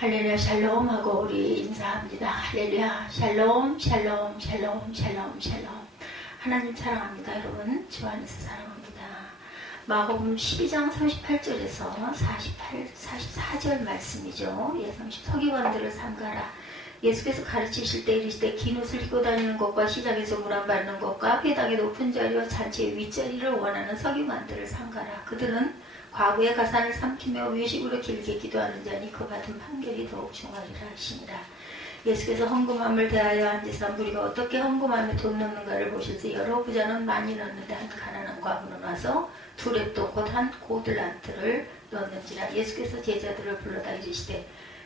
할렐루야 샬롬 하고 우리 인사합니다. 할렐루야 샬롬 샬롬 샬롬 샬롬 샬롬. 하나님 사랑합니다. 여러분 주 안에서 사랑합니다. 마가복음 12장 38절에서 44절 말씀이죠. 서기관들을 삼가라. 예수께서 가르치실 때 이르시되 긴 옷을 입고 다니는 것과 시장에서 문안받는 것과 회당의 높은 자리와 잔치의 윗자리를 원하는 서기관들을 삼가라. 그들은 과부의 가산을 삼키며 외식으로 길게 기도하는 자니 그 받은 판결이 더욱 중하리라 하시니라. 예수께서 헌금함을 대하여 앉으사 무리가 어떻게 헌금함에 돈 넣는가를 보실세 여러 부자는 많이 넣는데 한 가난한 과부는 와서 두 렙도 곧 한 고들란트를 넣는지라. 예수께서 제자들을 불러다 이르시되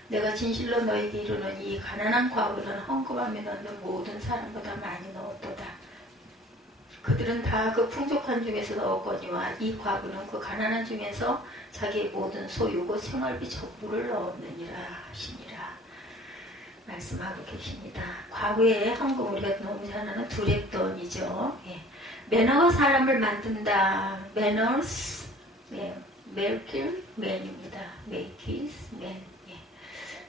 내가 진실로 너희에게 이르노니 이 가난한 과부는 헌금함에 넣는 모든 사람보다 많이 넣었도다. 그들은 다 그 풍족한 중에서 넣었거니와 이 과부는 그 가난한 중에서 자기의 모든 소유고 생활비 전부를 넣었느니라 하시니라. 말씀하고 계십니다. 과부의 헌금 우리가 너무 잘 아는 두 렙돈이죠. 예. 매너가 사람을 만든다. manners, 예. make man입니다. make is man. 예.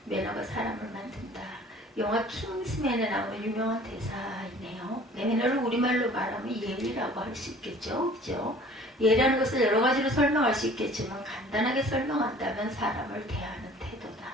매너가 사람을 만든다. 영화 킹스맨에 나오는 유명한 대사이네요. 매너를 우리말로 말하면 예의라고 할 수 있겠죠. 그죠? 예라는 것을 여러 가지로 설명할 수 있겠지만 간단하게 설명한다면 사람을 대하는 태도다.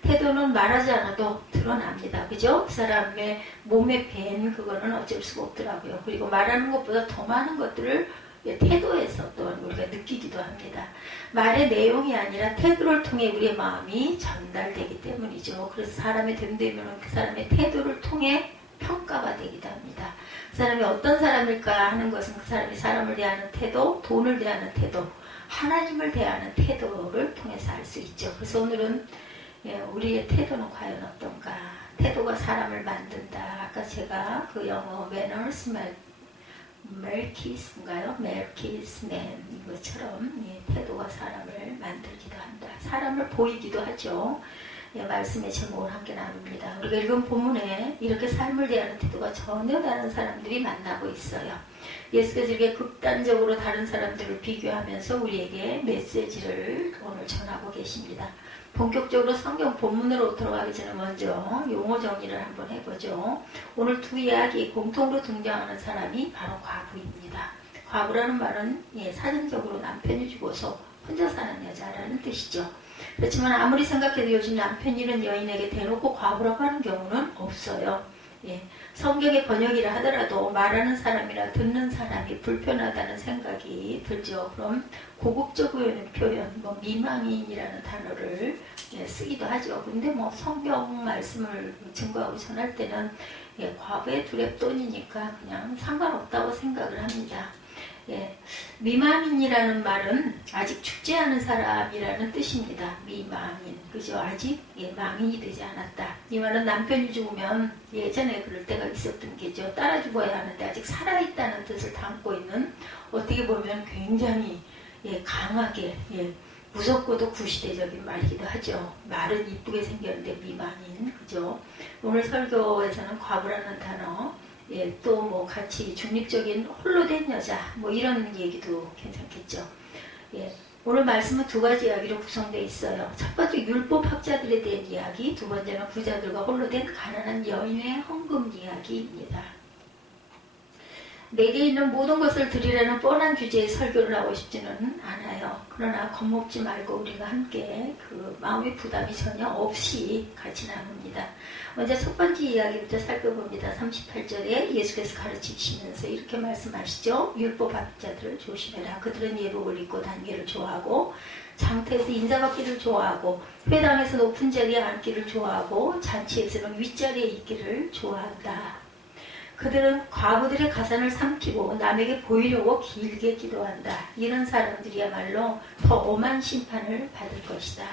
태도는 말하지 않아도 드러납니다. 그죠? 그 사람의 몸에 밴 그거는 어쩔 수가 없더라고요. 그리고 말하는 것보다 더 많은 것들을 태도에서 또한 우리가 느끼기도 합니다. 말의 내용이 아니라 태도를 통해 우리의 마음이 전달되기 때문이죠. 그래서 사람의 됨되면 그 사람의 태도를 통해 평가가 되기도 합니다. 그 사람이 어떤 사람일까 하는 것은 그 사람이 사람을 대하는 태도, 돈을 대하는 태도, 하나님을 대하는 태도를 통해서 알 수 있죠. 그래서 오늘은 우리의 태도는 과연 어떤가? 태도가 사람을 만든다. 아까 제가 그 영어 manners, 멜키스인가요? 멜키스맨 이것처럼 태도가 사람을 만들기도 한다. 사람을 보이기도 하죠. 말씀의 제목을 함께 나눕니다. 우리가 읽은 본문에 이렇게 삶을 대하는 태도가 전혀 다른 사람들이 만나고 있어요. 예수께서 이렇게 극단적으로 다른 사람들을 비교하면서 우리에게 메시지를 오늘 전하고 계십니다. 본격적으로 성경 본문으로 들어가기 전에 먼저 용어 정리를 한번 해보죠. 오늘 두 이야기 공통으로 등장하는 사람이 바로 과부입니다. 과부라는 말은 사전적으로 남편이 죽어서 혼자 사는 여자라는 뜻이죠. 그렇지만 아무리 생각해도 요즘 남편이 잃은 여인에게 대놓고 과부라고 하는 경우는 없어요. 성경의 번역이라 하더라도 말하는 사람이라 듣는 사람이 불편하다는 생각이 들죠. 그럼 고급적인 표현, 미망인이라는 단어를 쓰기도 하죠. 근데 성경 말씀을 증거하고 전할 때는 과부의 두 렙돈이니까 그냥 상관없다고 생각을 합니다. 미망인이라는 말은 아직 죽지 않은 사람이라는 뜻입니다. 미망인, 그죠? 아직 망인이 되지 않았다. 이 말은 남편이 죽으면 예전에 그럴 때가 있었던 게죠. 따라 죽어야 하는데 아직 살아있다는 뜻을 담고 있는, 어떻게 보면 굉장히 강하게 무섭고도 구시대적인 말이기도 하죠. 말은 이쁘게 생겼는데 미망인, 그죠? 오늘 설교에서는 과부라는 단어, 또 같이 중립적인 홀로 된 여자 이런 얘기도 괜찮겠죠. 오늘 말씀은 두 가지 이야기로 구성되어 있어요. 첫 번째 율법학자들에 대한 이야기, 두 번째는 부자들과 홀로 된 가난한 여인의 헌금 이야기입니다. 내게 있는 모든 것을 드리라는 뻔한 주제의 설교를 하고 싶지는 않아요. 그러나 겁먹지 말고 우리가 함께 그 마음의 부담이 전혀 없이 같이 나눕니다. 먼저 첫 번째 이야기부터 살펴봅니다. 38절에 예수께서 가르치시면서 이렇게 말씀하시죠. 율법학자들을 조심해라. 그들은 예복을 입고 단계를 좋아하고 장터에서 인사받기를 좋아하고 회당에서 높은 자리에 앉기를 좋아하고 잔치에서는 윗자리에 있기를 좋아한다. 그들은 과부들의 가산을 삼키고 남에게 보이려고 길게 기도한다. 이런 사람들이야말로 더 엄한 심판을 받을 것이다.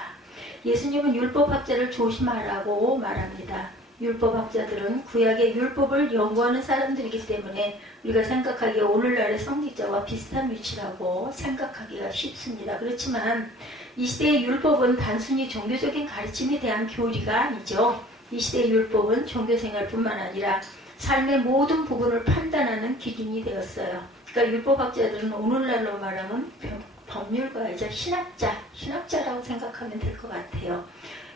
예수님은 율법학자를 조심하라고 말합니다. 율법학자들은 구약의 율법을 연구하는 사람들이기 때문에 우리가 생각하기에 오늘날의 성직자와 비슷한 위치라고 생각하기가 쉽습니다. 그렇지만 이 시대의 율법은 단순히 종교적인 가르침에 대한 교리가 아니죠. 이 시대의 율법은 종교생활뿐만 아니라 삶의 모든 부분을 판단하는 기준이 되었어요. 그러니까 율법학자들은 오늘날로 말하면 법률가이자 신학자라고 생각하면 될 것 같아요.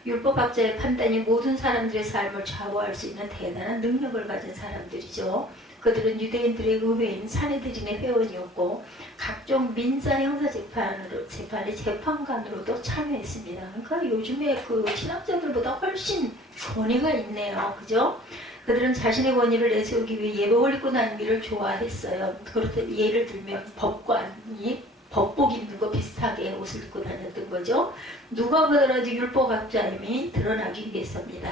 율법학자의 판단이 모든 사람들의 삶을 좌우할 수 있는 대단한 능력을 가진 사람들이죠. 그들은 유대인들의 의회인 사내들인의 회원이었고 각종 민사 형사 재판의 재판관으로도 참여했습니다. 그러니까 요즘에 그 신학자들보다 훨씬 권위가 있네요. 그죠? 그들은 자신의 권위를 내세우기 위해 예복을 입고 다니기를 좋아했어요. 그렇다 예를 들면 법관이 법복 입는 거 비슷하게 옷을 입고 다녔던 거죠. 누가 보더라도 율법학자임이 드러나기 위해서입니다.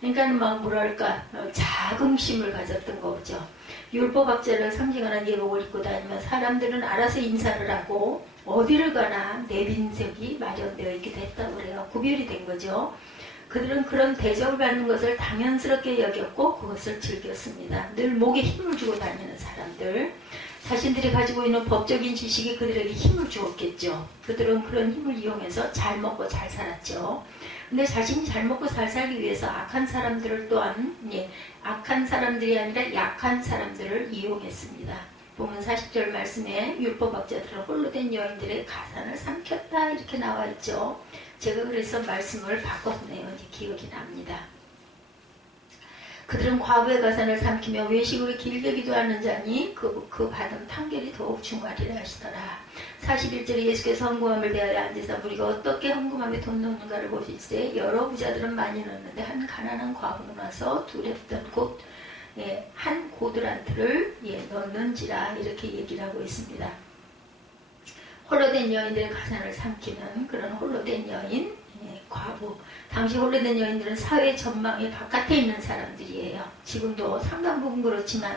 그러니까 막 뭐랄까 자긍심을 가졌던 거죠. 율법학자를 상징하는 예복을 입고 다니면 사람들은 알아서 인사를 하고 어디를 가나 내빈석이 마련되어 있기도 했다고 그래요. 구별이 된 거죠. 그들은 그런 대접을 받는 것을 당연스럽게 여겼고 그것을 즐겼습니다. 늘 목에 힘을 주고 다니는 사람들. 자신들이 가지고 있는 법적인 지식이 그들에게 힘을 주었겠죠. 그들은 그런 힘을 이용해서 잘 먹고 잘 살았죠. 근데 자신이 잘 먹고 잘 살기 위해서 악한 사람들을 또한 악한 사람들이 아니라 약한 사람들을 이용했습니다. 보면 40절 말씀에 율법학자들은 홀로 된 여인들의 가산을 삼켰다 이렇게 나와 있죠. 제가 그래서 말씀을 바꿨네요. 이제 기억이 납니다. 그들은 과부의 가산을 삼키며 외식으로 길게 기도하는 자니 그 받은 판결이 더욱 중하리라 하시더라. 41절에 예수께서 헌금함을 대하여 앉으사 우리가 어떻게 헌금함에 돈 넣는가를 보실세 여러 부자들은 많이 넣는데 한 가난한 과부는 와서 두렵던 곳 한 고드란트를 넣는지라 이렇게 얘기를 하고 있습니다. 홀로 된 여인들의 가산을 삼키는 그런 홀로 된 여인 과부. 당시 홀로 된 여인들은 사회 전망의 바깥에 있는 사람들이에요. 지금도 상당 부분 그렇지만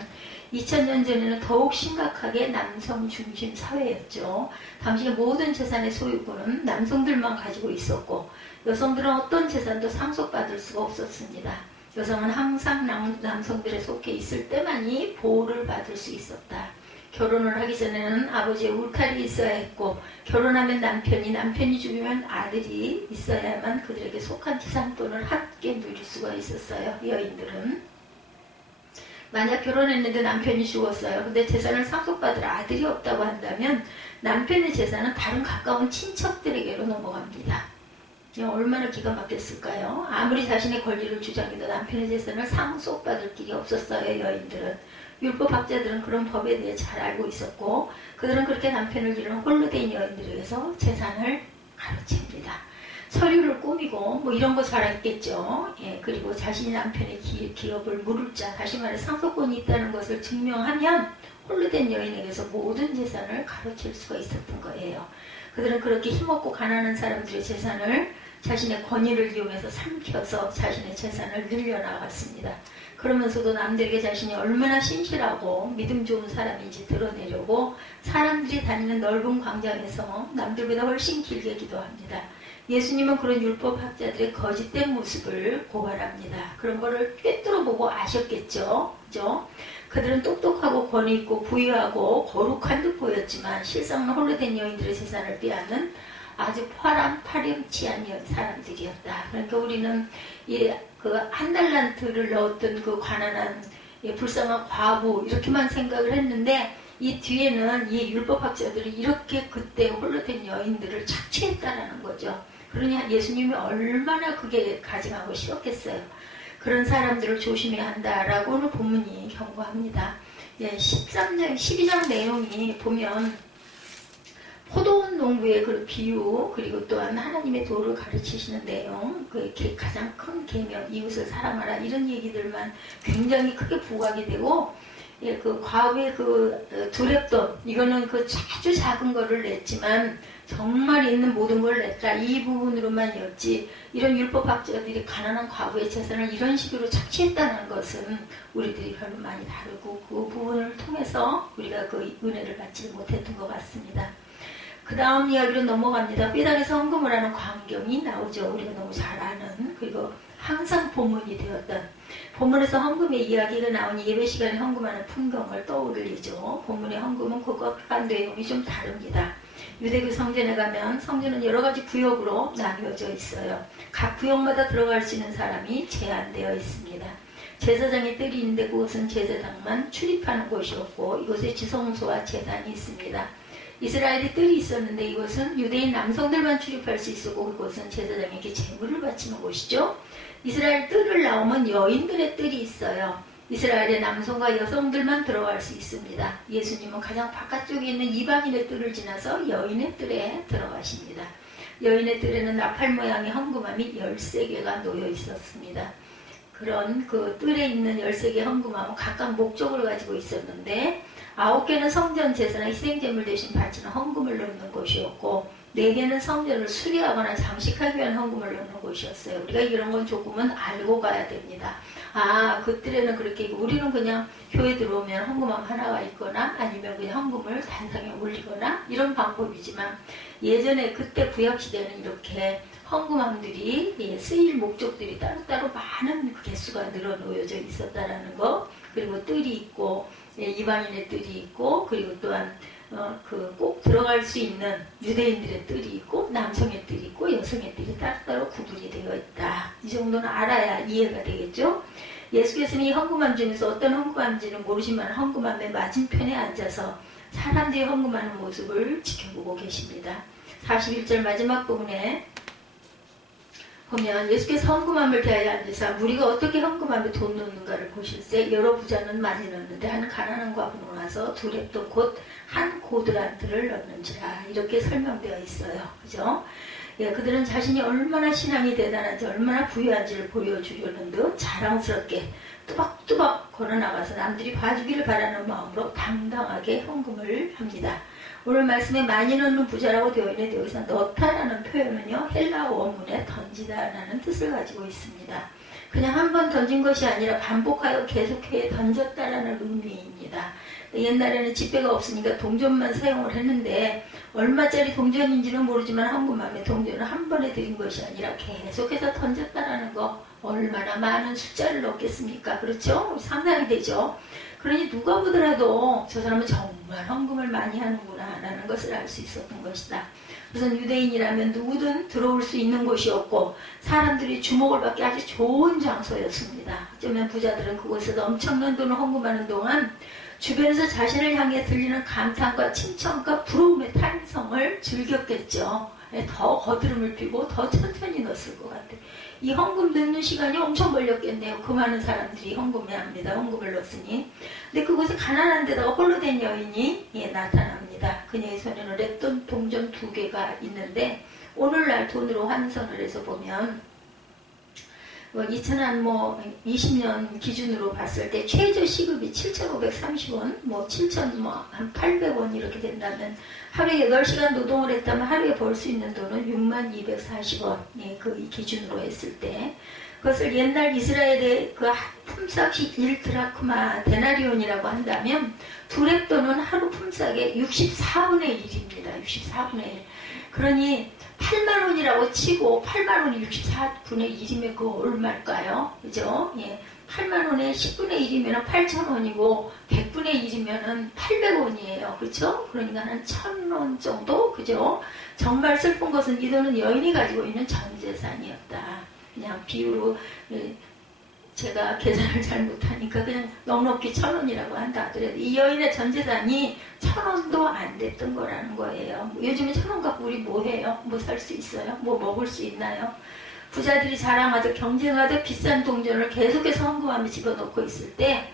2000년 전에는 더욱 심각하게 남성 중심 사회였죠. 당시 모든 재산의 소유권은 남성들만 가지고 있었고 여성들은 어떤 재산도 상속받을 수가 없었습니다. 여성은 항상 남성들에 속해 있을 때만이 보호를 받을 수 있었다. 결혼을 하기 전에는 아버지의 울타리 있어야 했고 결혼하면 남편이 죽으면 아들이 있어야만 그들에게 속한 재산권을 함께 누릴 수가 있었어요. 여인들은 만약 결혼했는데 남편이 죽었어요. 근데 재산을 상속받을 아들이 없다고 한다면 남편의 재산은 다른 가까운 친척들에게로 넘어갑니다. 얼마나 기가 막혔을까요? 아무리 자신의 권리를 주장해도 남편의 재산을 상속받을 길이 없었어요. 여인들은. 율법학자들은 그런 법에 대해 잘 알고 있었고 그들은 그렇게 남편을 잃은 홀로 된 여인들에게서 재산을 가르칩니다. 서류를 꾸미고 이런 거 잘 했겠죠. 그리고 자신이 남편의 기업을 물을 자, 다시 말해 상속권이 있다는 것을 증명하면 홀로 된 여인에게서 모든 재산을 가르칠 수가 있었던 거예요. 그들은 그렇게 힘없고 가난한 사람들의 재산을 자신의 권위를 이용해서 삼켜서 자신의 재산을 늘려나갔습니다. 그러면서도 남들에게 자신이 얼마나 신실하고 믿음 좋은 사람인지 드러내려고 사람들이 다니는 넓은 광장에서 남들보다 훨씬 길게 기도합니다. 예수님은 그런 율법학자들의 거짓된 모습을 고발합니다. 그런 거를 꿰뚫어 보고 아셨겠죠. 그죠? 그들은 똑똑하고 권위 있고 부유하고 거룩한 듯 보였지만 실상은 홀로 된 여인들의 재산을 빼앗는 아주 파렴치한 사람들이었다. 그러니까 우리는 그 한 달란트를 넣었던 그 가난한 불쌍한 과부 이렇게만 생각을 했는데 이 뒤에는 이 율법학자들이 이렇게 그때 홀로 된 여인들을 착취했다라는 거죠. 그러니 예수님이 얼마나 그게 가증하고 싫었겠어요. 그런 사람들을 조심해야 한다라고는 본문이 경고합니다. 12장 내용이 보면 포도원 농부의 그 비유 그리고 또한 하나님의 도를 가르치시는 내용 그 가장 큰 계명 이웃을 사랑하라 이런 얘기들만 굉장히 크게 부각이 되고 그 과거의 그 두렵돈 이거는 그 아주 작은 거를 냈지만 정말 있는 모든 걸 냈다 이 부분으로만이었지 이런 율법학자들이 가난한 과부의 재산을 이런 식으로 착취했다는 것은 우리들이 별로 많이 다르고 그 부분을 통해서 우리가 그 은혜를 받지 못했던 것 같습니다. 그 다음 이야기로 넘어갑니다. 삐당에서 헌금을 하는 광경이 나오죠. 우리가 너무 잘 아는 그리고 항상 본문이 되었던 본문에서 헌금의 이야기가 나오니 예배 시간에 헌금하는 풍경을 떠올리죠. 본문의 헌금은 그것과 내용이 좀 다릅니다. 유대교 성전에 가면 성전은 여러 가지 구역으로 나뉘어져 있어요. 각 구역마다 들어갈 수 있는 사람이 제한되어 있습니다. 제사장의 뜰이 있는데 그곳은 제사장만 출입하는 곳이었고 이곳에 지성소와 제단이 있습니다. 이스라엘의 뜰이 있었는데 이곳은 유대인 남성들만 출입할 수 있었고 그곳은 제사장에게 제물을 바치는 곳이죠. 이스라엘 뜰을 나오면 여인들의 뜰이 있어요. 이스라엘의 남성과 여성들만 들어갈 수 있습니다. 예수님은 가장 바깥쪽에 있는 이방인의 뜰을 지나서 여인의 뜰에 들어가십니다. 여인의 뜰에는 나팔 모양의 헌금함이 13개가 놓여 있었습니다. 그런 그 뜰에 있는 13개 헌금함은 각각 목적을 가지고 있었는데 9개는 성전 제사나 희생제물 대신 바치는 헌금을 넣는 곳이었고 4개는 성전을 수리하거나 장식하기 위한 헌금을 넣는 곳이었어요. 우리가 이런 건 조금은 알고 가야 됩니다. 아, 그 뜰에는 그렇게 있고 우리는 그냥 교회 들어오면 헌금함 하나가 있거나 아니면 그냥 헌금을 단상에 올리거나 이런 방법이지만 예전에 그때 구약시대는 이렇게 헌금함들이 쓰일 목적들이 따로따로 많은 개수가 늘어놓여져 있었다라는 거, 그리고 뜰이 있고 이방인의 뜰이 있고 그리고 또한 꼭 들어갈 수 있는 유대인들의 뜰이 있고 남성의 뜰이 있고 여성의 뜰이 따로따로 구분이 되어 있다. 이 정도는 알아야 이해가 되겠죠. 예수께서는 이 헌금함 중에서 어떤 헌금함인지는 모르지만 헌금함의 맞은편에 앉아서 사람들이 헌금하는 모습을 지켜보고 계십니다. 41절 마지막 부분에 보면 예수께서 헌금함을 대하여 앉으사 무리가 어떻게 헌금함에 돈 넣는가를 보실세 여러 부자는 많이 넣는데 한 가난한 과부는 와서 두 렙돈 곧 한 고드란트를 넣는지라 이렇게 설명되어 있어요. 그죠? 예, 그들은 자신이 얼마나 신앙이 대단한지 얼마나 부유한지를 보여주려는 듯 자랑스럽게 뚜벅뚜벅 걸어나가서 남들이 봐주기를 바라는 마음으로 당당하게 헌금을 합니다. 오늘 말씀에 많이 넣는 부자라고 되어 있는데 여기서 넣다라는 표현은요 헬라어 원문에 던지다라는 뜻을 가지고 있습니다. 그냥 한 번 던진 것이 아니라 반복하여 계속해 던졌다라는 의미입니다. 옛날에는 지폐가 없으니까 동전만 사용을 했는데 얼마짜리 동전인지는 모르지만 헌금함에 동전을 한 번에 드린 것이 아니라 계속해서 던졌다라는 거 얼마나 많은 숫자를 넣겠습니까? 그렇죠? 상상이 되죠? 그러니 누가 보더라도 저 사람은 정말 헌금을 많이 하는구나 라는 것을 알 수 있었던 것이다. 우선 유대인이라면 누구든 들어올 수 있는 곳이었고 사람들이 주목을 받기 아주 좋은 장소였습니다. 어쩌면 부자들은 그곳에서 엄청난 돈을 헌금하는 동안 주변에서 자신을 향해 들리는 감탄과 칭찬과 부러움의 탄성을 즐겼겠죠. 더 거드름을 피고 더 천천히 넣었을 것 같아요. 이 헌금 넣는 시간이 엄청 걸렸겠네요. 그 많은 사람들이 헌금해야 합니다. 헌금을 넣었으니. 근데 그곳에 가난한 데다가 홀로 된 여인이 나타납니다. 그녀의 손에는 렙돈 동전 2개가 있는데 오늘날 돈으로 환산을 해서 보면 2020년 기준으로 봤을 때 최저 시급이 7,530원, 7,800원 이렇게 된다면 하루에 8시간 노동을 했다면 하루에 벌 수 있는 돈은 6240원, 그 기준으로 했을 때 그것을 옛날 이스라엘의 그 품삯이 1드라크마 데나리온이라고 한다면 두 렙돈은 하루 품삯의 64분의 1입니다. 64분의 1. 그러니 8만 원이라고 치고 8만 원이 64분의 1이면 그거 얼마일까요? 그죠? 예. 8만 원에 10분의 1이면 8천 원이고 100분의 1이면 800원이에요. 그렇죠? 그러니까 한 1,000원 정도? 그죠? 정말 슬픈 것은 이 돈은 여인이 가지고 있는 전 재산이었다. 그냥 비유로 제가 계산을 잘 못하니까 그냥 넉넉히 1,000원이라고 한다 하더라도 이 여인의 전 재산이 1,000원도 안 됐던 거라는 거예요. 요즘에 1,000원 갖고 우리 뭐 해요? 뭐 살 수 있어요? 뭐 먹을 수 있나요? 부자들이 자랑하듯 경쟁하듯 비싼 동전을 계속해서 헌금함에 집어넣고 있을 때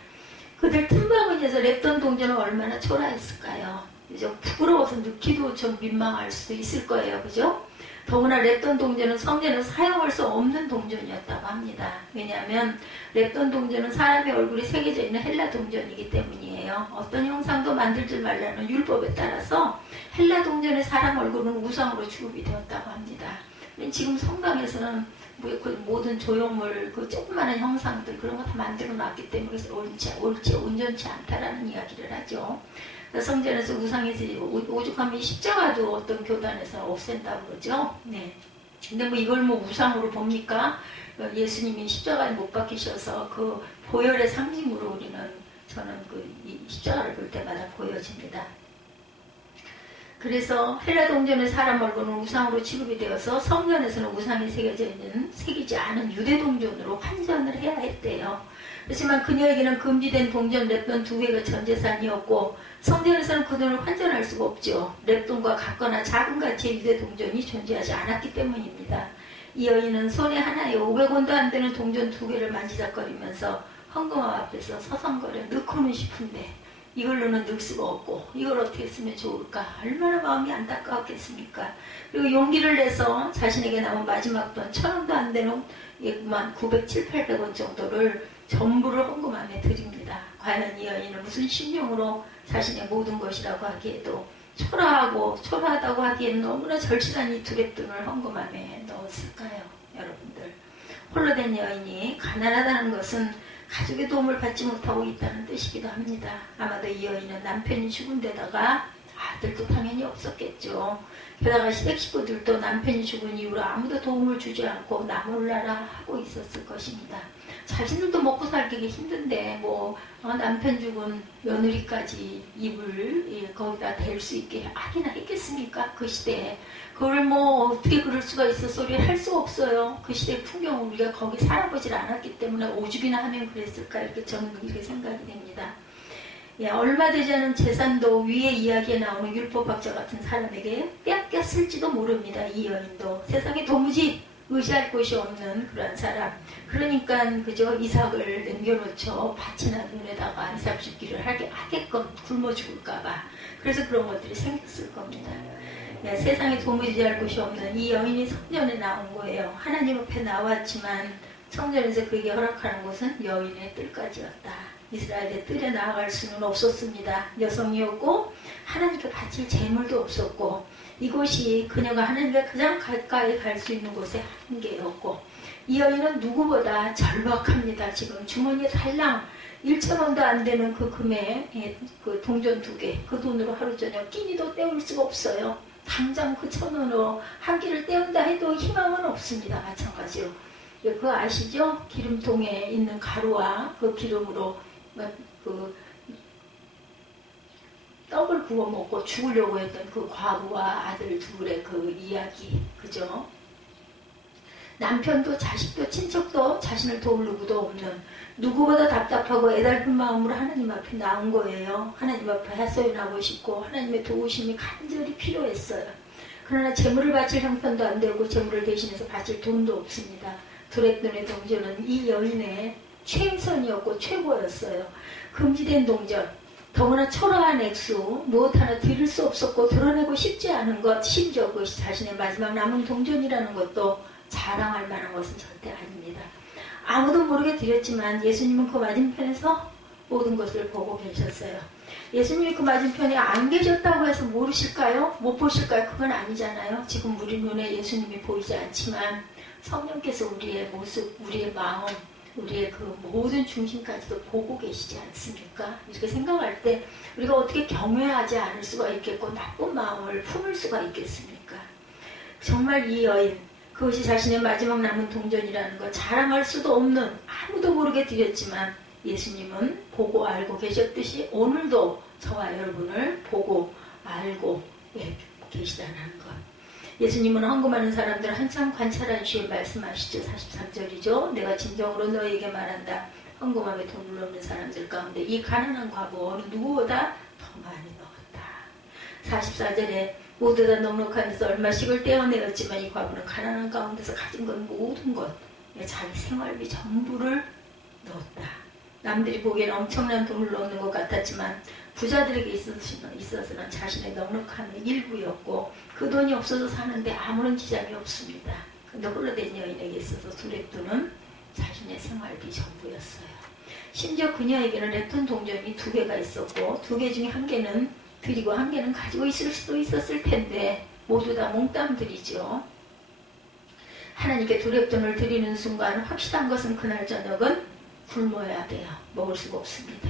그들 틈바구니에서 랩돈 동전은 얼마나 초라했을까요? 그죠? 부끄러워서 넣기도 좀 민망할 수도 있을 거예요. 그죠? 더구나 랩돈 동전은 성전에서 사용할 수 없는 동전이었다고 합니다. 왜냐하면 랩돈 동전은 사람의 얼굴이 새겨져 있는 헬라 동전이기 때문이에요. 어떤 형상도 만들지 말라는 율법에 따라서 헬라 동전의 사람 얼굴은 우상으로 취급이 되었다고 합니다. 지금 성당에서는 그 모든 조형물, 그 조그마한 형상들 그런 거 다 만들어 놨기 때문에 그래서 옳지 온전치 않다라는 이야기를 하죠. 성전에서 우상에서 오죽하면 십자가도 어떤 교단에서 없앤다고 그러죠. 네. 근데 이걸 우상으로 봅니까? 예수님이 십자가에 못 박히셔서 그 보혈의 상징으로 저는 이 십자가를 볼 때마다 보여집니다. 그래서 헬라 동전의 사람 얼굴은 우상으로 취급이 되어서 성전에서는 우상이 새기지 않은 유대 동전으로 환전을 해야 했대요. 하지만 그녀에게는 금지된 동전 랩돈 2개가 전 재산이었고 성전에서는 그 돈을 환전할 수가 없죠. 랩돈과 같거나 작은 가치의 유대 동전이 존재하지 않았기 때문입니다. 이 여인은 손에 하나에 500원도 안 되는 동전 2개를 만지작거리면서 헌금함 앞에서 서성거려 넣고는 싶은데 이걸로는 넣을 수가 없고 이걸 어떻게 쓰면 좋을까? 얼마나 마음이 안타까웠겠습니까? 그리고 용기를 내서 자신에게 남은 마지막 돈 1,000원도 안 되는 900, 800원 정도를 전부를 헌금함에 드립니다. 과연 이 여인은 무슨 심령으로 자신의 모든 것이라고 하기에도 초라하다고 하기에는 너무나 절실한 이 두랩돈을 헌금함에 넣었을까요? 여러분들, 홀로 된 여인이 가난하다는 것은 가족의 도움을 받지 못하고 있다는 뜻이기도 합니다. 아마도 이 여인은 남편이 죽은 데다가 아들도 당연히 없었겠죠. 게다가 시댁 식구들도 남편이 죽은 이후로 아무도 도움을 주지 않고 나 몰라라 하고 있었을 것입니다. 자신들도 먹고 살기 힘든데 남편 죽은 며느리까지 입을 거기다 댈 수 있게 하기나 했겠습니까? 그 시대에. 그걸 어떻게 그럴 수가 있어 소리를 할 수가 없어요. 그 시대의 풍경을 우리가 거기 살아보질 않았기 때문에 오죽이나 하면 그랬을까 이렇게 저는 이렇게 생각이 됩니다. 얼마 되지 않은 재산도 위의 이야기에 나오는 율법학자 같은 사람에게 뺏겼을지도 모릅니다. 이 여인도 세상에 도무지 의지할 곳이 없는 그런 사람. 그러니까 그저 이삭을 남겨놓죠. 밭이나 눈에다가 이삭 죽기를 하게끔 굶어 죽을까봐. 그래서 그런 것들이 생겼을 겁니다. 세상에 도무지 의지할 곳이 없는 이 여인이 성전에 나온 거예요. 하나님 앞에 나왔지만 성전에서 그에게 허락하는 것은 여인의 뜰까지였다. 이스라엘의 뜰에 나아갈 수는 없었습니다. 여성이었고 하나님께 바칠 재물도 없었고 이곳이 그녀가 하나님께 가장 가까이 갈 수 있는 곳의 한계였고 이 여인은 누구보다 절박합니다. 지금 주머니에 달랑 1,000원도 안 되는 그 금액, 그 동전 2개, 그 돈으로 하루 저녁 끼니도 때울 수가 없어요. 당장 그 1,000원으로 한 끼를 때운다 해도 희망은 없습니다. 마찬가지로. 그거 아시죠? 기름통에 있는 가루와 그 기름으로 그 떡을 구워 먹고 죽으려고 했던 그 과부와 아들 둘의 그 이야기, 그죠? 남편도 자식도 친척도 자신을 도울 누구도 없는 누구보다 답답하고 애달픈 마음으로 하나님 앞에 나온 거예요. 하나님 앞에 하소연하고 싶고 하나님의 도우심이 간절히 필요했어요. 그러나 재물을 바칠 형편도 안 되고 재물을 대신해서 바칠 돈도 없습니다. 두랩돈의 동전은 이 여인의 최우선이었고 최고였어요. 금지된 동전, 더구나 초라한 액수, 무엇 하나 드릴 수 없었고 드러내고 싶지 않은 것, 심지어 그것이 자신의 마지막 남은 동전이라는 것도 자랑할 만한 것은 절대 아닙니다. 아무도 모르게 드렸지만 예수님은 그 맞은편에서 모든 것을 보고 계셨어요. 예수님이 그 맞은편에 안 계셨다고 해서 모르실까요? 못 보실까요? 그건 아니잖아요. 지금 우리 눈에 예수님이 보이지 않지만 성령께서 우리의 모습, 우리의 마음, 우리의 그 모든 중심까지도 보고 계시지 않습니까? 이렇게 생각할 때 우리가 어떻게 경외하지 않을 수가 있겠고 나쁜 마음을 품을 수가 있겠습니까? 정말 이 여인, 그것이 자신의 마지막 남은 동전이라는 거 자랑할 수도 없는, 아무도 모르게 드렸지만 예수님은 보고 알고 계셨듯이 오늘도 저와 여러분을 보고 알고 계시다는 것. 예수님은 헌금하는 사람들 한참 관찰한 뒤에 말씀하시죠. 43절이죠. 내가 진정으로 너희에게 말한다. 헌금함에 돈을 넣는 사람들 가운데 이 가난한 과부 어느 누구보다 더 많이 넣었다. 44절에 모두 다 넉넉하면서 얼마씩을 떼어내었지만 이 과부는 가난한 가운데서 가진 건 모든 것, 자기 생활비 전부를 넣었다. 남들이 보기엔 엄청난 돈을 넣는 것 같았지만 부자들에게 있어서는 자신의 넉넉함의 일부였고 그 돈이 없어서 사는데 아무런 지장이 없습니다. 근데 홀로된 여인에게 있어서 두랩돈은 자신의 생활비 전부였어요. 심지어 그녀에게는 랩돈 동전이 2개가 있었고 2개 중에 1개는 드리고 1개는 가지고 있을 수도 있었을 텐데 모두 다 몽땅들이죠. 하나님께 두랩돈을 드리는 순간 확실한 것은 그날 저녁은 굶어야 돼요. 먹을 수가 없습니다.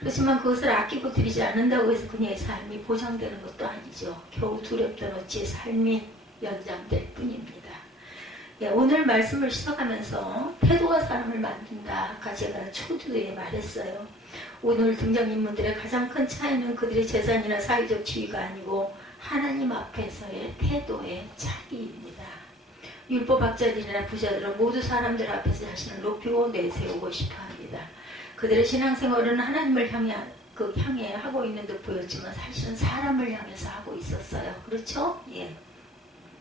그렇지만 그것을 아끼고 드리지 않는다고 해서 그녀의 삶이 보장되는 것도 아니죠. 겨우 두렵던 어찌의 삶이 연장될 뿐입니다. 오늘 말씀을 시작하면서 태도가 사람을 만든다. 아까 제가 초두에 말했어요. 오늘 등장인물들의 가장 큰 차이는 그들의 재산이나 사회적 지위가 아니고 하나님 앞에서의 태도의 차이입니다. 율법학자들이나 부자들은 모두 사람들 앞에서 자신을 높이고 내세우고 싶어합니다. 그들의 신앙생활은 하나님을 향해 하고 있는 듯 보였지만 사실은 사람을 향해서 하고 있었어요. 그렇죠? 예.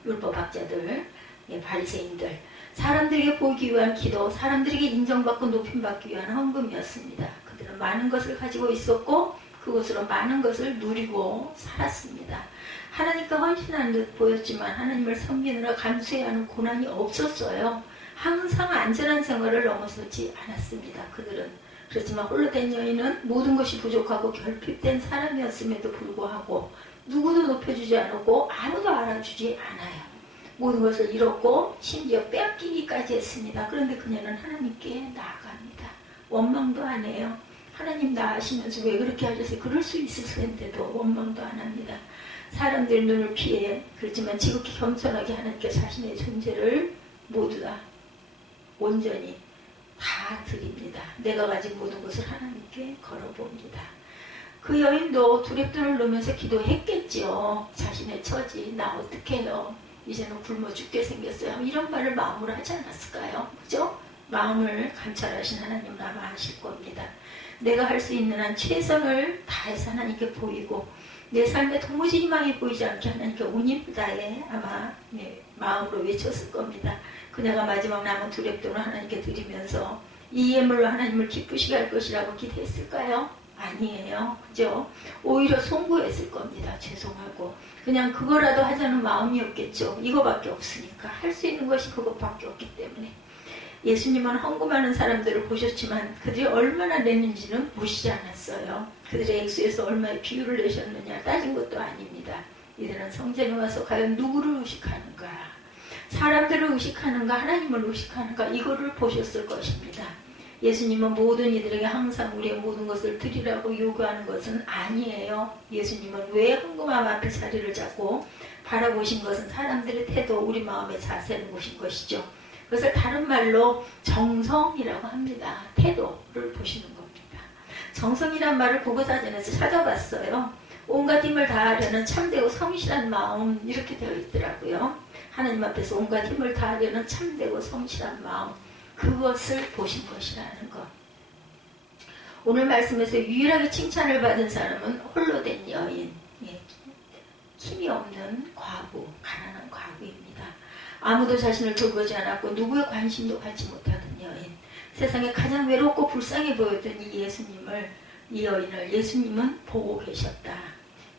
율법학자들, 예, 바리새인들, 사람들에게 보이기 위한 기도, 사람들에게 인정받고 높임받기 위한 헌금이었습니다. 그들은 많은 것을 가지고 있었고 그것으로 많은 것을 누리고 살았습니다. 하나님께 헌신하는 듯 보였지만 하나님을 섬기느라 감수해야 하는 고난이 없었어요. 항상 안전한 생활을 넘어서지 않았습니다. 그들은. 그렇지만 홀로 된 여인은 모든 것이 부족하고 결핍된 사람이었음에도 불구하고 누구도 높여주지 않았고 아무도 알아주지 않아요. 모든 것을 잃었고 심지어 뺏기기까지 했습니다. 그런데 그녀는 하나님께 나아갑니다. 원망도 안 해요. 하나님 나 아시면서 왜 그렇게 하셨어요? 그럴 수 있을 텐데도 원망도 안 합니다. 사람들 눈을 피해 그렇지만 지극히 겸손하게 하나님께 자신의 존재를 모두 다 온전히 다 드립니다. 내가 가진 모든 것을 하나님께 걸어봅니다. 그 여인도 두렵돈을 놓으면서 기도했겠죠. 자신의 처지 나 어떡해요. 이제는 굶어 죽게 생겼어요. 이런 말을 마음으로 하지 않았을까요? 그죠? 마음을 감찰하신 하나님은 아마 아실 겁니다. 내가 할 수 있는 한 최선을 다해서 하나님께 보이고 내 삶에 도무지 희망이 보이지 않게 하나님께 온 힘을 다해 아마 마음으로 외쳤을 겁니다. 그녀가 마지막 남은 두렵돈을 하나님께 드리면서 이 예물로 하나님을 기쁘시게 할 것이라고 기대했을까요? 아니에요. 그죠? 오히려 송구했을 겁니다. 죄송하고 그냥 그거라도 하자는 마음이었겠죠. 이거밖에 없으니까. 할 수 있는 것이 그것밖에 없기 때문에. 예수님은 헌금하는 사람들을 보셨지만 그들이 얼마나 냈는지는 보시지 않았어요. 그들의 액수에서 얼마의 비율을 내셨느냐 따진 것도 아닙니다. 이들은 성전에 와서 과연 누구를 의식하는가, 사람들을 의식하는가, 하나님을 의식하는가, 이거를 보셨을 것입니다. 예수님은 모든 이들에게 항상 우리의 모든 것을 드리라고 요구하는 것은 아니에요. 예수님은 왜 헌금함 앞에 자리를 잡고 바라보신 것은 사람들의 태도, 우리 마음의 자세를 보신 것이죠. 그것을 다른 말로 정성이라고 합니다. 태도를 보시는 겁니다. 정성이란 말을 국어사전에서 찾아봤어요. 온갖 힘을 다하려는 참되고 성실한 마음, 이렇게 되어 있더라고요. 하나님 앞에서 온갖 힘을 다하려는 참되고 성실한 마음, 그것을 보신 것이라는 것. 오늘 말씀에서 유일하게 칭찬을 받은 사람은 홀로 된 여인, 힘이 없는 과부, 가난한 과부입니다. 아무도 자신을 돌보지 않았고 누구의 관심도 받지 못하던 여인, 세상에 가장 외롭고 불쌍해 보였던 이 여인을 예수님은 보고 계셨다.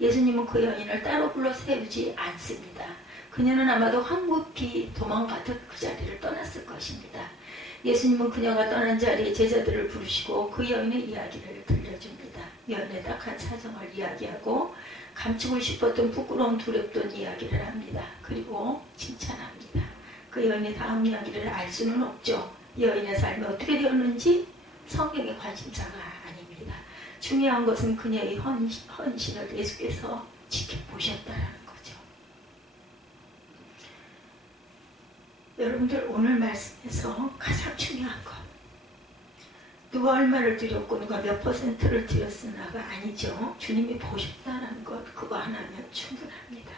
예수님은 그 여인을 따로 불러 세우지 않습니다. 그녀는 아마도 황급히 도망가듯 그 자리를 떠났을 것입니다. 예수님은 그녀가 떠난 자리에 제자들을 부르시고 그 여인의 이야기를 들려줍니다. 여인의 딱한 사정을 이야기하고 감추고 싶었던 부끄러운 두렵던 이야기를 합니다. 그리고 칭찬합니다. 그 여인의 다음 이야기를 알 수는 없죠. 여인의 삶이 어떻게 되었는지 성경의 관심사가 아닙니다. 중요한 것은 그녀의 헌신을 예수께서 지켜보셨다라는 거죠. 여러분들 오늘 말씀에서 가장 중요한 것, 누가 얼마를 드렸고 누가 몇 퍼센트를 드렸으나가 아니죠. 주님이 보셨다는 것, 그거 하나면 충분합니다.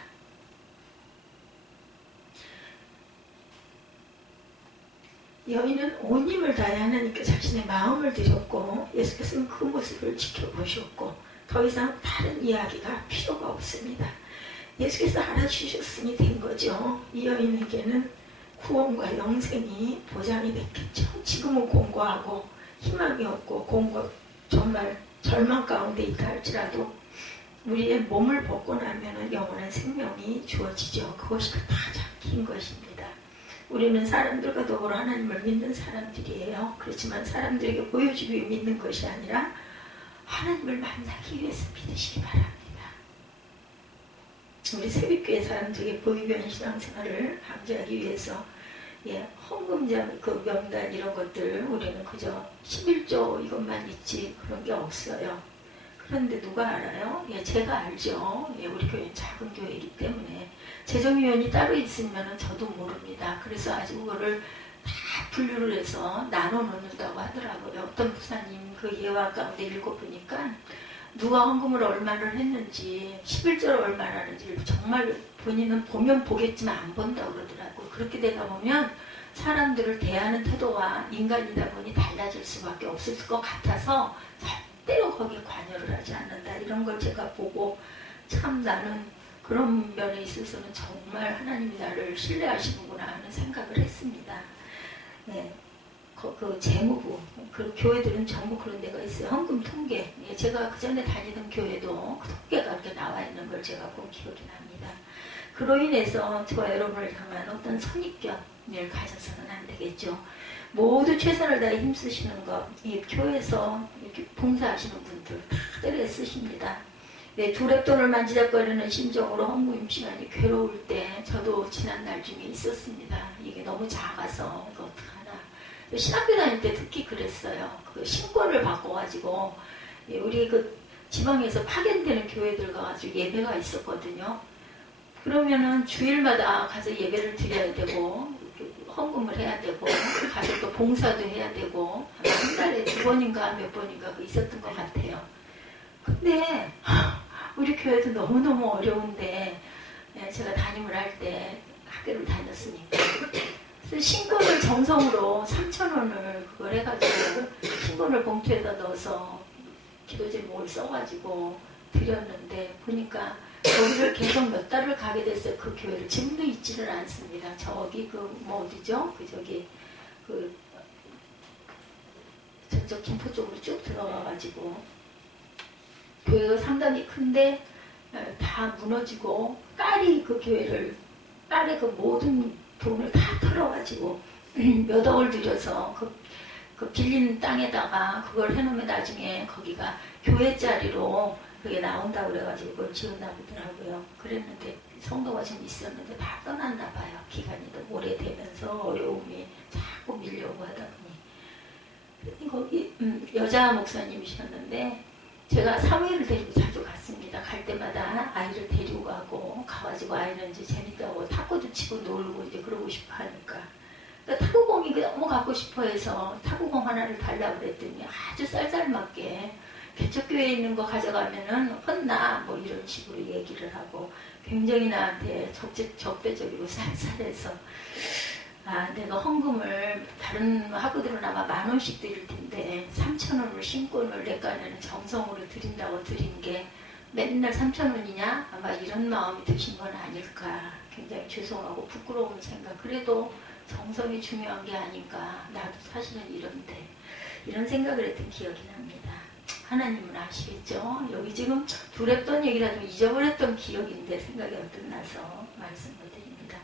여인은 온 힘을 다해 하나님께 자신의 마음을 드렸고 예수께서는 그 모습을 지켜보셨고 더 이상 다른 이야기가 필요가 없습니다. 예수께서 알아주셨으니 된 거죠. 이 여인에게는 구원과 영생이 보장이 됐겠죠. 지금은 공고하고 희망이 없고 정말 절망 가운데 있다 할지라도 우리의 몸을 벗고 나면 영원한 생명이 주어지죠. 그것이 가장 긴 것입니다. 우리는 사람들과 더불어 하나님을 믿는 사람들이에요. 그렇지만 사람들에게 보여주기 위해 믿는 것이 아니라 하나님을 만나기 위해서 믿으시기 바랍니다. 우리 새벽교회 사람들에게 보이기 위한 신앙생활을 방지하기 위해서 헌금장, 그 명단 이런 것들 우리는 그저 11조 이것만 있지 그런 게 없어요. 그런데 누가 알아요? 제가 알죠. 우리 교회는 작은 교회이기 때문에 재정위원이 따로 있으면 저도 모릅니다. 그래서 아직 그거를 다 분류를 해서 나눠 놓는다고 하더라고요. 어떤 부사님 그 예화 가운데 읽어보니까 누가 헌금을 얼마를 했는지 11조를 얼마나 하는지 정말 본인은 보면 보겠지만 안 본다고 그러더라고요. 그렇게 되다 보면 사람들을 대하는 태도가 인간이다 보니 달라질 수밖에 없을 것 같아서 절대로 거기에 관여를 하지 않는다. 이런 걸 제가 보고 참 나는 그런 면에 있어서는 정말 하나님이 나를 신뢰하시는구나 하는 생각을 했습니다. 네. 그 재무부, 그 교회들은 전부 그런 데가 있어요. 헌금 통계. 예, 제가 그 전에 다니던 교회도 그 통계가 이렇게 나와 있는 걸 제가 본 기억이 납니다. 그로 인해서 저와 여러분을 향한 어떤 선입견을 가져서는 안 되겠죠. 모두 최선을 다해 힘쓰시는 것, 이 교회에서 이렇게 봉사하시는 분들 다들 애쓰십니다. 네, 두랩돈을 만지작거리는 심정으로 헌금 시간이 괴로울 때 저도 지난 날 중에 있었습니다. 이게 너무 작아서 이거 어떡하나. 신학교 다닐 때 특히 그랬어요. 그 신권을 바꿔가지고 우리 그 지방에서 파견되는 교회들 가가지고 예배가 있었거든요. 그러면은 주일마다 가서 예배를 드려야 되고 헌금을 해야 되고 가서 또 봉사도 해야 되고 한 달에 2번인가 몇 번인가 있었던 것 같아요. 근데 우리 교회도 너무너무 어려운데 제가 담임을 할 때 학교를 다녔으니까 그래서 신권을 정성으로 3,000원을 그걸 해가지고 신권을 봉투에다 넣어서 기도 제목을 써가지고 드렸는데 보니까 거기를 계속 몇 달을 가게 됐어요. 그 교회를 지금도 있지를 않습니다. 저기 그 뭐 어디죠? 그 저기 그 저쪽 김포 쪽으로 쭉 들어가가지고 교회가 상당히 큰데 다 무너지고 딸이 그 교회를 딸의 그 모든 돈을 다 털어가지고 몇 억을 들여서 그 빌린 땅에다가 그걸 해놓으면 나중에 거기가 교회 자리로 그게 나온다고 그래가지고 그걸 지었나 보더라고요. 그랬는데 성도가 좀 있었는데 다 떠났나 봐요. 기간이 또 오래되면서 어려움이 자꾸 밀려오고 하다 보니 거기 여자 목사님이셨는데 제가 사무엘을 데리고 자주 갔습니다. 갈 때마다 아이를 데리고 가가지고 아이는 이제 재밌다고 탁구도 치고 놀고 이제 그러고 싶어 하니까. 그러니까 탁구공이 너무 갖고 싶어 해서 탁구공 하나를 달라고 그랬더니 아주 쌀쌀맞게 개척교회에 있는 거 가져가면은 혼나 뭐 이런 식으로 얘기를 하고 굉장히 나한테 적대적이고 쌀쌀해서 내가 헌금을 다른 학우들은 아마 10,000원씩 드릴 텐데 3,000원을 신권을 내간에는 정성으로 드린다고 드린 게 맨날 3,000원이냐? 아마 이런 마음이 드신 건 아닐까. 굉장히 죄송하고 부끄러운 생각. 그래도 정성이 중요한 게 아닌가. 나도 사실은 이런데. 이런 생각을 했던 기억이 납니다. 하나님은 아시겠죠? 여기 지금 두렵던 얘기라 좀 잊어버렸던 기억인데 생각이 언뜻 나서 말씀을 드립니다.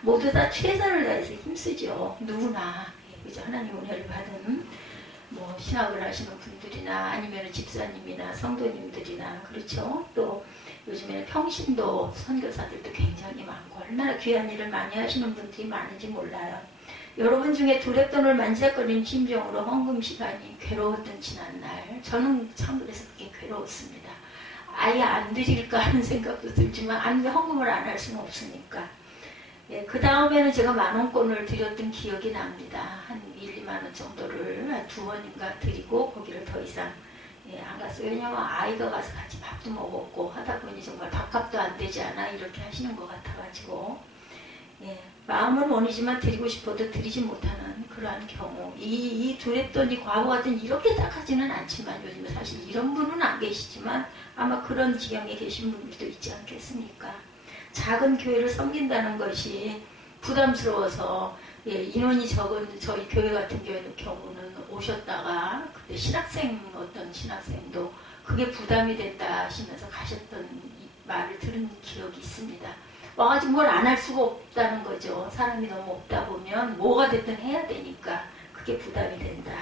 모두 다 최선을 다해서 힘쓰죠. 누구나. 그죠? 하나님 은혜를 받은 뭐 신학을 하시는 분들이나 아니면 집사님이나 성도님들이나 그렇죠. 또 요즘에는 평신도 선교사들도 굉장히 많고 얼마나 귀한 일을 많이 하시는 분들이 많은지 몰라요. 여러분 중에 두렵돈을 만지작거리는 심정으로 헌금 시간이 괴로웠던 지난날 저는 참 그래서 그게 괴로웠습니다. 아예 안 드릴까 하는 생각도 들지만 헌금을 안 할 수는 없으니까. 예, 그 다음에는 제가 10,000원권을 드렸던 기억이 납니다. 한 1, 2만원 정도를 2번인가 드리고 거기를 더 이상 안 갔어요. 왜냐면 아이가 가서 같이 밥도 먹었고 하다 보니 정말 밥값도 안 되지 않아 이렇게 하시는 것 같아가지고 마음은 원이지만 드리고 싶어도 드리지 못하는 그러한 경우 이 두렵돈이 과거 같은 이렇게 딱하지는 않지만 요즘에 사실 이런 분은 안 계시지만 아마 그런 지경에 계신 분들도 있지 않겠습니까? 작은 교회를 섬긴다는 것이 부담스러워서 인원이 적은 저희 교회 같은 경우는 오셨다가 그때 어떤 신학생도 그게 부담이 된다 하시면서 가셨던 말을 들은 기억이 있습니다. 와가지고 뭘 안 할 수가 없다는 거죠. 사람이 너무 없다 보면 뭐가 됐든 해야 되니까 그게 부담이 된다.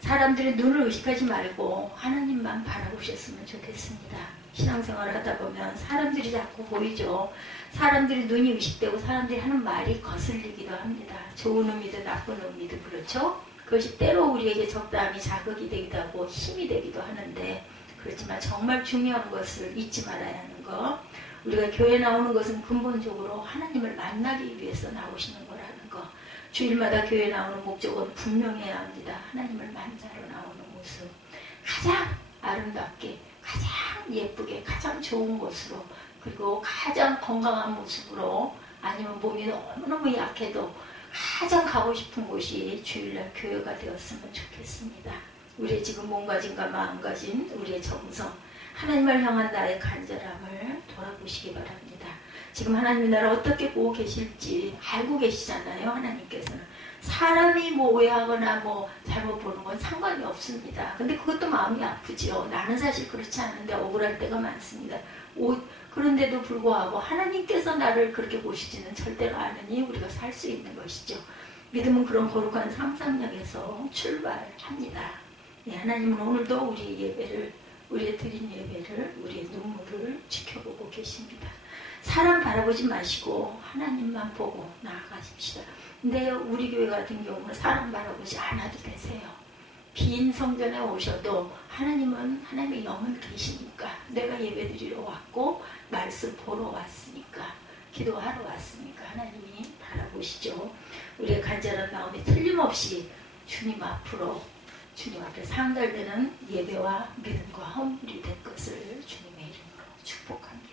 사람들의 눈을 의식하지 말고 하나님만 바라보셨으면 좋겠습니다. 신앙생활을 하다 보면 사람들이 자꾸 보이죠. 사람들이 눈이 의식되고 사람들이 하는 말이 거슬리기도 합니다. 좋은 의미든 나쁜 의미든 그렇죠. 그것이 때로 우리에게 적당히 자극이 되기도 하고 힘이 되기도 하는데 그렇지만 정말 중요한 것을 잊지 말아야 하는 것. 우리가 교회 나오는 것은 근본적으로 하나님을 만나기 위해서 나오시는 거라는 것. 주일마다 교회 나오는 목적은 분명해야 합니다. 하나님을 만나러 나오는 모습. 가장 아름답게 가장 예쁘게 가장 좋은 곳으로 그리고 가장 건강한 모습으로 아니면 몸이 너무너무 약해도 가장 가고 싶은 곳이 주일날 교회가 되었으면 좋겠습니다. 우리의 지금 몸가짐과 마음가짐, 우리의 정성, 하나님을 향한 나의 간절함을 돌아보시기 바랍니다. 지금 하나님의 나라 어떻게 보고 계실지 알고 계시잖아요. 하나님께서는. 사람이 뭐 오해하거나 뭐 잘못 보는 건 상관이 없습니다. 근데 그것도 마음이 아프죠. 나는 사실 그렇지 않은데 억울할 때가 많습니다. 그런데도 불구하고 하나님께서 나를 그렇게 보시지는 절대로 않으니 우리가 살 수 있는 것이죠. 믿음은 그런 거룩한 상상력에서 출발합니다. 예, 하나님은 오늘도 우리 예배를, 우리의 드린 예배를, 우리의 눈물을 지켜보고 계십니다. 사람 바라보지 마시고 하나님만 보고 나아가십시다. 근데 우리 교회 같은 경우는 사람 바라보지 않아도 되세요. 빈 성전에 오셔도 하나님은 하나님의 영은 계시니까 내가 예배드리러 왔고 말씀 보러 왔으니까 기도하러 왔으니까 하나님이 바라보시죠. 우리의 간절한 마음이 틀림없이 주님 앞으로 주님 앞에 상달되는 예배와 믿음과 헌물이 될 것을 주님의 이름으로 축복합니다.